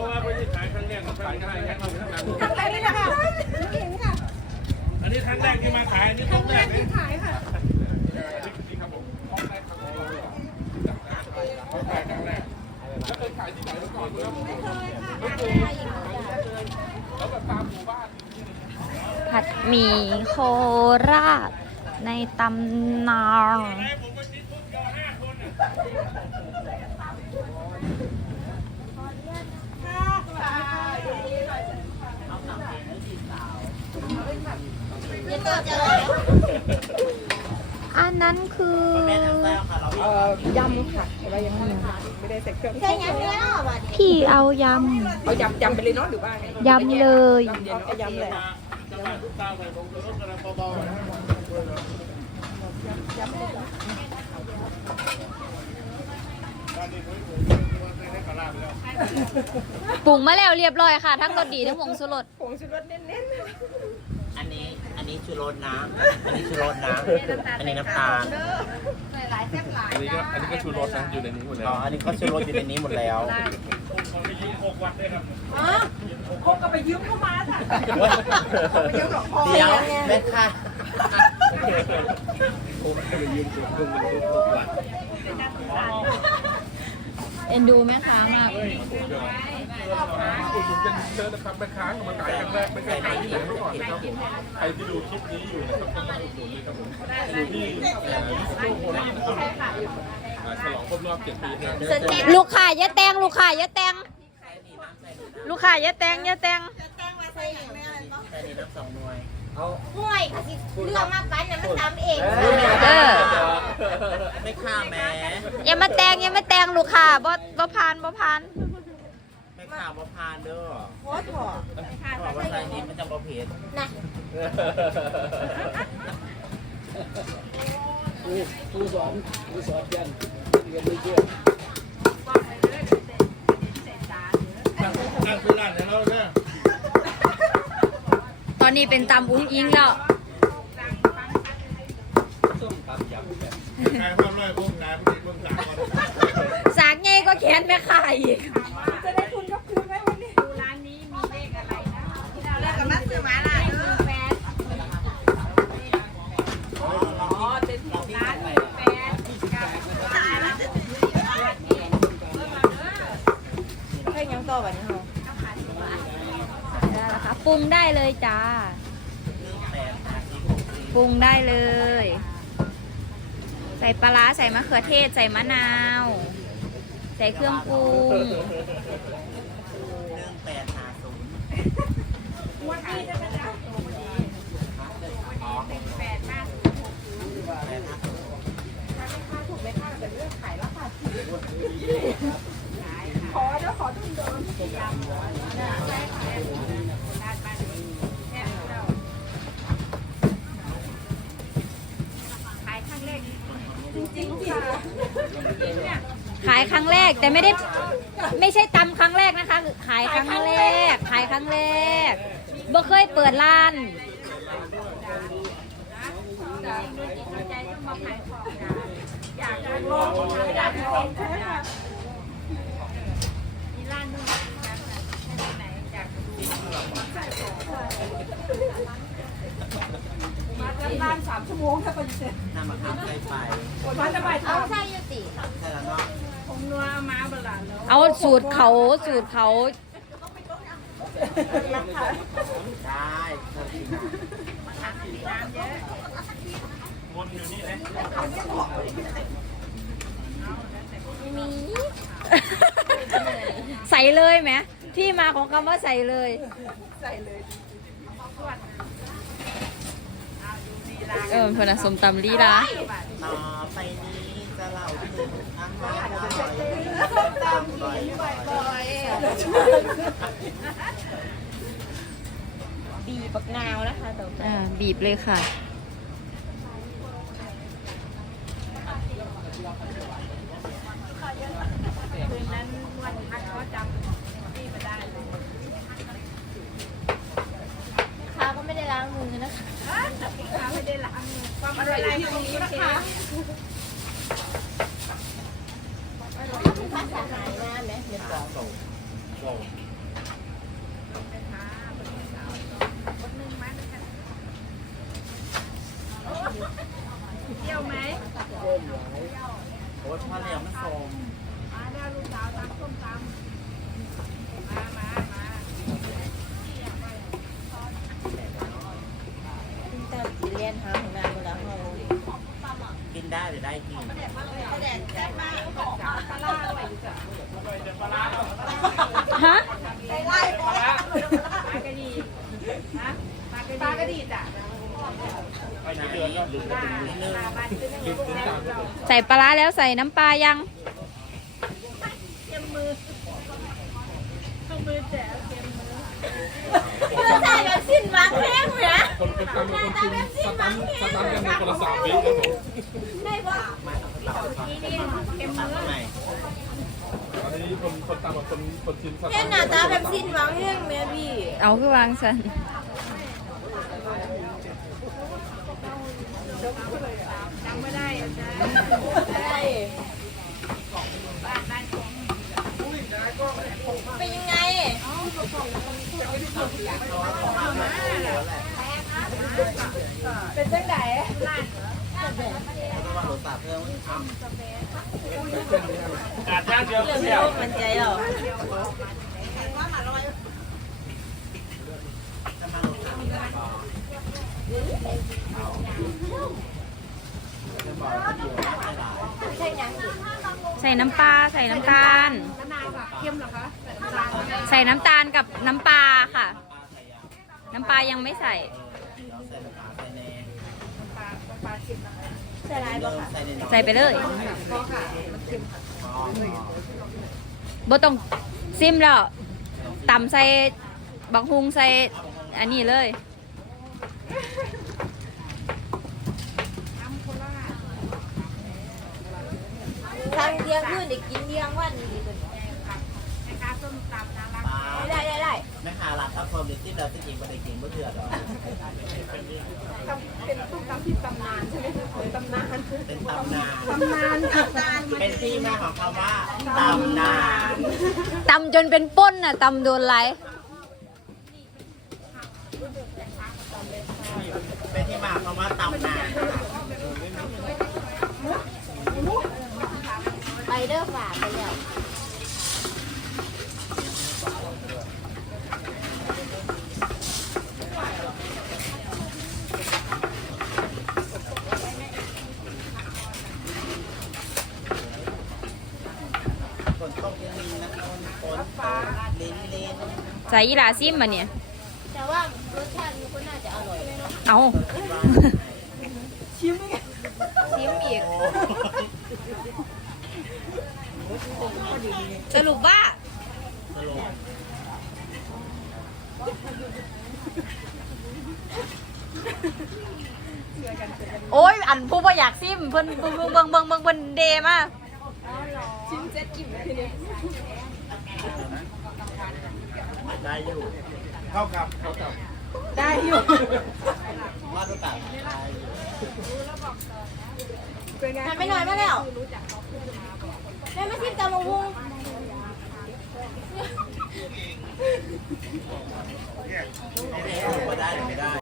ราะว่าไม่ได้ขายครั้งแรกขายได้แค่ทำทั้งนั้นทำอะไรนี่นะคะเห็นค่ะ อันนี้ครั้งแรกที่มาขายอันนี้ครั้งแรกที่ขายค่ะแรกแรกครั้งแรกแล้วเคยขายที่ไหนมาก่อนครับไม่เคยค่ะแล้วแบบตามหมู่บ้านผัดหมี่โคราชในตำนาน ไอ้ผมไปกินพวกเดียวห้าคนอะ อันนั้นคือเอ่อยำค่ะแต่ว่ายังไม่ไม่ได้ใส่เครื่องใช่ยังแล้วอะพี่เอายเอายำยำไปเลยเนาะหรือว่าไงำยำเลยยำเย็นเอายำแหละจะมาทุกตาไปผมจะลดกระเบาๆนะบ้านนี้ผมไม่ได้ขอลาไปแล้วปรุงมาแล้วเรียบร้อยค่ะ ทั้งรสดีทั้งผงสุรสผงชูรสเน้นอันนี้ อันนี้ชูรสน้ำอันนี้ชูรสน้ำอันนี้น้ำตาล หลายแซ่บหลายอันนี้ก็อันนี้ก็ชูรสนะอยู่ในนี้หมดแล้อ๋อวอันนี้ก็ชูรสอยู่ในนี้หมดแล้วผมไปยี่หกวันได้ครับอ๋อคงก็ไปยืมเข้ามาค่ะๆเดี๋ยวหลวงพ่อเดี๋ยวแม่ค่ะเอ็นดูแม่ค้ามากอุดห นุนกันเยอะนะครับแม่ค้ามาขายครั้งแรกไม่เคยขายที่ไหนมาก่อนนะครับผมใครที่ดูคลิปนี้อยู่นะครับก็มาอุดหนุนเลยครับผมอยู่ที่เอ่อลิสโก้โคราชนะครับอ่าฉลองครบรอบเจ็ดปีนะลูกค้าอย่าแต่งลูกค้าอย่าแต่งลูกค้าอย่าแต่งอย่าแต่งใส่อย่างแม่อะไรบ้างแต่นี้น้ำสองหน่วยห่วยก็สิเรื่องมากไปเนี่ยมันตามเองเออไม่ค่าแม้อย่ามาแต่งอย่ามาแต่งลูกค้าบ่บ่ผ่านบ่ผ่าน ไม่ค่าบ่พานเด้อโคตรหอมเพราะว่าใส่นี้มันจะบ่เผ็ดนะนั่งคือร้านของเราเนี่ยตอนนี้เป็นตำอุ้งอิงแล้วขายความร้อยพวกขายพวกนี้พวกสามคนสากใหญ่ก็แขนแม่ค้าอีก ยังต่อแบบนี้เหรอได้แล้วค่ะปรุงได้เลยจ้า ปรุงได้เลย ใส่ปลาร้าใส่มะเขือเทศ ใส่มะนาว ใส่เครื่องปรุงแปดห้าศูนย์แปดห้าศูนย์ ขอเดี๋ยวขอทุนเดิม ขายครั้งแร กแต่ไม่ได้ไม่ใช่ตำครั้งแรกนะคะคือขายครั้งแรก ขายครั้งแรกบ่เคยเปิดร้าน ร้านสามชั่วโมงถ้าไปเสร็จน้ำมะขามใส่ไปร้านจะไปเอาใส่ยุติใช่แล้วเนาะเอาสูตรเขาสูตรเขาได้เธอกินวนอยู่นี่นะมีใส่เลยไหมที่มาของคำว่าใส่เลยเเออพนักสมตำลีลาต่อไปนี้จะเล่าถึงอาหารอร่อยตำบ่อยบีบักนาวนะคะต่อไปอ่าบีบเลยค่ะค้าก็ไม่ได้ล้างมือนะคะ ความอร่อยที่ตรงนี้นะคะภาษาหายหน้าไหมเดี๋ยวก่อนๆโอ้ยพ่อเลี้ยงมันโซม แต่เรียนหาของนางคนละห้อง กินได้หรือได้กิน ฮะ ไปไหนหรือจะเป็นเรื่อง ใส่ปลาร้าแล้วใส่น้ำปลายังเพื่อใส่แบบสิ้นหวังแห้งเลยนะคนคนตามเป็นคนชิมสตันสตันกันในคนละสามวิครับผมได้ป่ะตัดทำไมอันนี้คนคนตามกับคนคนชิมสตันแค่หน้าตาแบบสิ้นหวังแห้งแม่พี่ เอาคือวางสันเป็น เป็นจังไดต้องมาโหลดตัดเพิ่มเรื่องไม่รู้มันใจหรออกใส่น้ำปลาใส่น้ำตาลใส่น้ำตาลกับน้ำปลาค่ะ น้ำปลายังไม่ใส่ ใส่น้ำปลาใส่ในใส่ไรเริ่บ้างมคะใส่ในน้อยใส่ไปเลยบ่ต้องซิมแล้วตำใส่บักฮุงใส่อันนี้เลยทางเที่ยงคืนได้กินเที่ยงวันดีกว่านี้ได้ ได้ได้แม่ค้าหลักครับพอมีที่เราที่จริงไม่ได้กินไม่เถื่อนหรอเป็นตุ้มตำที่ตำนานใช่ไหมคะตำนานเป็นตำนานตำนานเป็นที่มาของคำว่าตำนานตำจนเป็นป้นน่ะตำโดนไรเป็นที่มาของคำว่าตำนานไปเด้อฝากไปแล้ว ฝนตกยังมีนะคนฝนตกลิ้นลิ้น ใส่ยีหลาซิมมาเนี่ย แต่ว่ารสชาติมันก็น่าจะอร่อยเอาชิมอีกสรุปว่าสรุปโอ้ยอันผู้บ่อยากซิมเพิ่นเบิ่งเบิ่งเบิ่งเบิ่งเบิ่งเดมา ได้อยู่เข้ากับเข้ากับได้อยู่มาตรฐานได้อยู่เป็นไงทำไม่หน่อยมาแล้วแม่มาชิมตำมะวุงโอเคสรุปว่าได้หรือไม่ได้